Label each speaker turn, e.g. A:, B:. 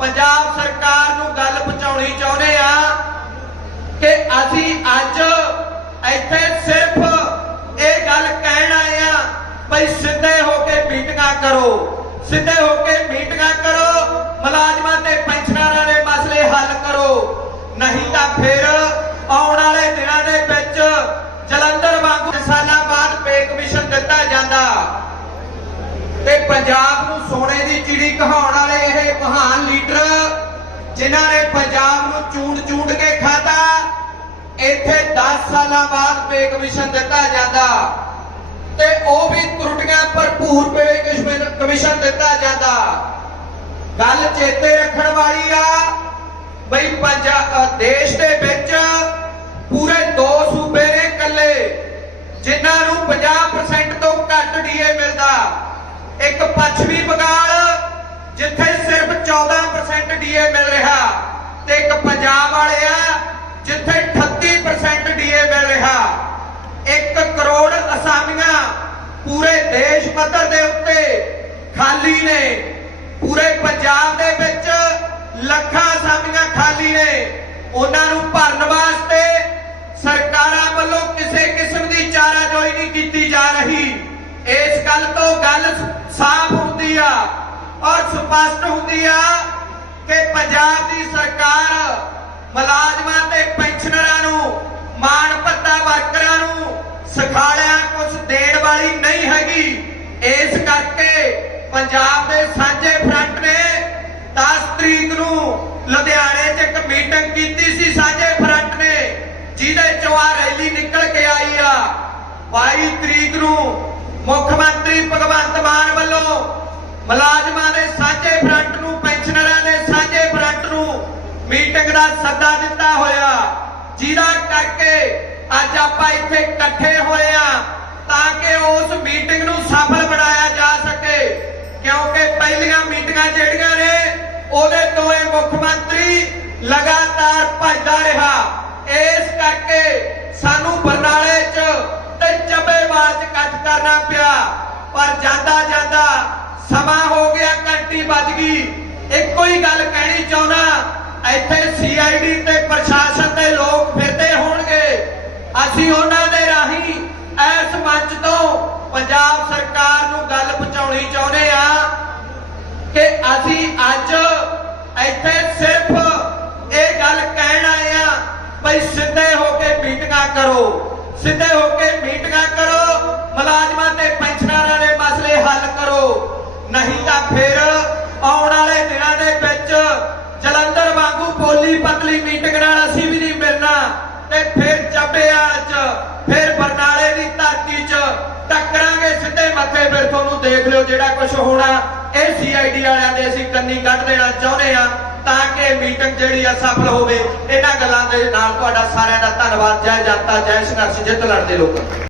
A: ਪੰਜਾਬ ਸਰਕਾਰ ਨੂੰ ਗੱਲ ਪਹੁੰਚਾਉਣੀ ਚਾਹੁੰਦੇ ਆ ਕਿ ਅਸੀਂ ਅੱਜ ਇੱਥੇ ਸਿਰਫ ਇਹ ਗੱਲ ਕਹਿਣ ਆਏ ਆ ਭਈ ਸਿੱਧੇ ਹੋ ਕੇ ਮੀਟਿੰਗਾਂ ਕਰੋ, ਸਿੱਧੇ ਹੋ ਕੇ ਮੀਟਿੰਗਾਂ ਕਰੋ, ਮੁਲਾਜ਼ਮਾਂ ਤੇ ਪੈਨਸ਼ਨਰਾਂ ਦੇ ਮਸਲੇ ਹੱਲ ਕਰੋ, ਨਹੀਂ ਤਾਂ ਫਿਰ ਆਉਣ ਵਾਲੇ ਦਿਨਾਂ ਦੇ ਤੇ ਪੰਜਾਬ ਨੂੰ ਸੋਨੇ ਦੀ ਚਿੜੀ ਕਹਾਉਣ ਵਾਲੇ ਇਹ ਮਹਾਨ ਲੀਡਰ, ਜਿਨ੍ਹਾਂ ਨੇ ਪੰਜਾਬ ਨੂੰ ਚੂੰਡ ਚੂੰਡ ਕੇ ਖਾਦਾ ਇੱਥੇ 10 ਸਾਲਾਂ ਬਾਅਦ ਪੇ ਕਮਿਸ਼ਨ ਦਿੱਤਾ ਜਾਂਦਾ। ਤੇ ਉਹ ਵੀ ਤਰੁੱਟੀਆਂ ਭਰਪੂਰ ਪੇ ਕਮਿਸ਼ਨ- ਦਿੱਤਾ ਜਾਂਦਾ। ਗੱਲ ਚੇਤੇ ਰੱਖਣ ਵਾਲੀ ਆ, ਬਈ ਪੰਜਾਬ ਦੇਸ਼ ਦੇ ਵਿੱਚ ਪੂਰੇ ਦੋ ਸੂਬੇ ਨੇ ਇਕੱਲੇ, ਜਿਨ੍ਹਾਂ ਨੂੰ 50% ਤੋਂ ਘੱਟ ਡੀਏ ਮਿਲਦਾ। ਇੱਕ ਪੱਛਮੀ ਬੰਗਾਲ, ਜਿੱਥੇ ਸਿਰਫ 14% ਡੀਏ ਮਿਲ ਰਿਹਾ ਤੇ ਇੱਕ ਪੰਜਾਬ ਵਾਲੇ ਆ, ਜਿੱਥੇ 38% ਡੀਏ ਮਿਲ ਰਿਹਾ। 1 ਕਰੋੜ ਅਸਾਮੀਆਂ ਪੂਰੇ ਦੇਸ਼ ਪੱਧਰ ਦੇ ਉੱਤੇ ਖਾਲੀ ਨੇ। ਪੂਰੇ ਪੰਜਾਬ ਦੇ ਵਿੱਚ ਲੱਖਾਂ ਅਸਾਮੀਆਂ ਖਾਲੀ ਨੇ। ਉਹਨਾਂ ਨੂੰ ਭਰਨ ਵਾਸਤੇ ਸਰਕਾਰਾਂ ਵੱਲੋਂ ਕਿਸੇ ਕਿਸਮ ਦੀ ਚਾਰਾਜੋਈ ਨਹੀਂ ਕੀਤੀ ਜਾ ਰਹੀ ਇਸ ਗੱਲ ਤੋਂ ਗੱਲ ਸਾਫ਼ ਹੁੰਦੀ ਆ ਔਰ ਸਪਸ਼ਟ ਹੁੰਦੀ ਆ ਕਿ ਪੰਜਾਬ ਦੀ ਸਰਕਾਰ ਮੁਲਾਜ਼ਮਾਂ ਤੇ ਪੈਨਸ਼ਨਰਾਂ ਨੂੰ, ਮਾਣ ਭੱਤਾ ਵਰਕਰਾਂ ਨੂੰ ਸਖਾਲਿਆ ਕੁਝ ਦੇਣ ਵਾਲੀ ਨਹੀਂ ਹੈਗੀ। ਇਸ ਕਰਕੇ ਪੰਜਾਬ ਦੇ ਸਾਂਝੇ ਫਰੰਟ ਨੇ 10 ਤਰੀਕ ਨੂੰ ਲੁਧਿਆਣੇ 'ਚ ਇੱਕ ਮੀਟਿੰਗ ਕੀਤੀ ਸੀ ਸਾਂਝੇ ਫਰੰਟ ਨੇ, ਜਿਹਦੇ ਚੋਂ ਆ ਰੈਲੀ ਨਿਕਲ ਕੇ ਆਈ ਆ। 22 ਤਰੀਕ ਨੂੰ ਮੁੱਖ ਮੰਤਰੀ ਭਗਵੰਤ ਮਾਨ ਵੱਲੋਂ ਮੁਲਾਜ਼ਮਾਂ ਦੇ ਸਾਂਝੇ ਫਰੰਟ ਨੂੰ, ਪੈਨਸ਼ਨਰਾਂ ਦੇ ਸਾਂਝੇ ਫਰੰਟ ਨੂੰ ਮੀਟਿੰਗ ਦਾ ਸੱਦਾ ਦਿੱਤਾ ਹੋਇਆ। ਜਿਹਦਾ ਕਰਕੇ ਅੱਜ ਆਪਾਂ ਇੱਥੇ ਇਕੱਠੇ ਹੋਏ ਆ ਤਾਂ ਕਿ ਉਸ ਮੀਟਿੰਗ ਨੂੰ ਸਫਲ ਬਣਾਇਆ ਜਾ ਸਕੇ। ਕਿਉਂਕਿ ਪਹਿਲੀਆਂ ਮੀਟਿੰਗਾਂ ਜਿਹੜੀਆਂ ਨੇ, ਉਹਦੇ ਤੋਂ ਇਹ ਮੁੱਖ ਮੰਤਰੀ ਲਗਾਤਾਰ ਭੱਜਦਾ ਰਿਹਾ। ਇਸ ਕਰਕੇ ਸਾਨੂੰ ਬਰਨਾਲੇ 'ਚ ਤੇ ਚੱਬੇਵਾਲ 'ਚ ਇਕੱਠ ਕਰਨਾ ਪਿਆ। ਪਰ ਜਾਂਦਾ ਜਾਂਦਾ ਸਮਾਂ ਹੋ ਗਿਆ, ਘੰਟੀ ਵੱਜ ਗਈ। ਇੱਕੋ ਹੀ ਗੱਲ ਕਹਿਣੀ ਚਾਹੁੰਦਾ, ਇੱਥੇ ਸੀਆਈਡੀ ਤੇ ਪ੍ਰਸ਼ਾਸਨ ਦੇ ਲੋਕ ਫਿਰਦੇ ਹੋਣਗੇ। ਅਸੀਂ ਉਹਨਾਂ ਦੇ ਰਾਹੀਂ ਇਸ ਮੰਚ ਤੋਂ ਪੰਜਾਬ ਸਰਕਾਰ ਨੂੰ ਗੱਲ ਪਹੁੰਚਾਉਣੀ ਚਾਹੁੰਦੇ ਆ ਕਿ ਅਸੀਂ ਅੱਜ ਇੱਥੇ ਸਿਰਫ ਇਹ ਗੱਲ ਕਹਿਣ ਆਏ ਆ ਭਈ ਸਿੱਧੇ ਹੋ ਕੇ ਮੀਟਿੰਗਾਂ ਕਰੋ। ਸਿੱਧੇ ਹੋ ਕੇ ਮੀਟਿੰਗਾਂ ਕਰੋ, ਮੁਲਾਜ਼ਮਾਂ ਤੇ ਫਿਰ ਆਉਣ ਵਾਲੇ ਦਿਨਾਂ ਦੇ ਵਿੱਚ ਜਲੰਧਰ ਵਾਂਗੂ ਪੋਲੀ ਪਤਲੀ ਮੀਟਿੰਗ ਨਾਲ ਅਸੀਂ ਵੀ ਨਹੀਂ ਮਿਲਣਾ ਤੇ ਫਿਰ ਚੱਬੇਵਾਲ 'ਚ, ਫਿਰ ਬਰਨਾਲੇ ਦੀ ਧਰਤੀ 'ਚ ਟੱਕਰਾਂਗੇ ਸਿੱਧੇ ਮੱਥੇ ਫਿਰ ਤੁਹਾਨੂੰ ਦੇਖ ਲਿਓ ਜਿਹੜਾ ਕੁਝ ਹੋਣਾ। ਇਹ ਸੀਆਈਡੀ ਵਾਲਿਆਂ ਦੇ ਅਸੀਂ ਕੰਨੀ ਕੱਢ ਦੇਣਾ ਚਾਹੁੰਦੇ ਆ ਤਾਂ ਕਿ ਮੀਟਿੰਗ ਜਿਹੜੀ ਆ ਸਫਲ ਹੋਵੇ। ਇਹਨਾਂ ਗੱਲਾਂ ਦੇ ਨਾਲ ਤੁਹਾਡਾ ਸਾਰਿਆਂ ਦਾ ਧੰਨਵਾਦ, ਜੈ ਜਨਤਾ, ਜੈ ਸੰਘਰਸ਼, ਜਿੱਤ ਲੜਦੇ ਲੋਕ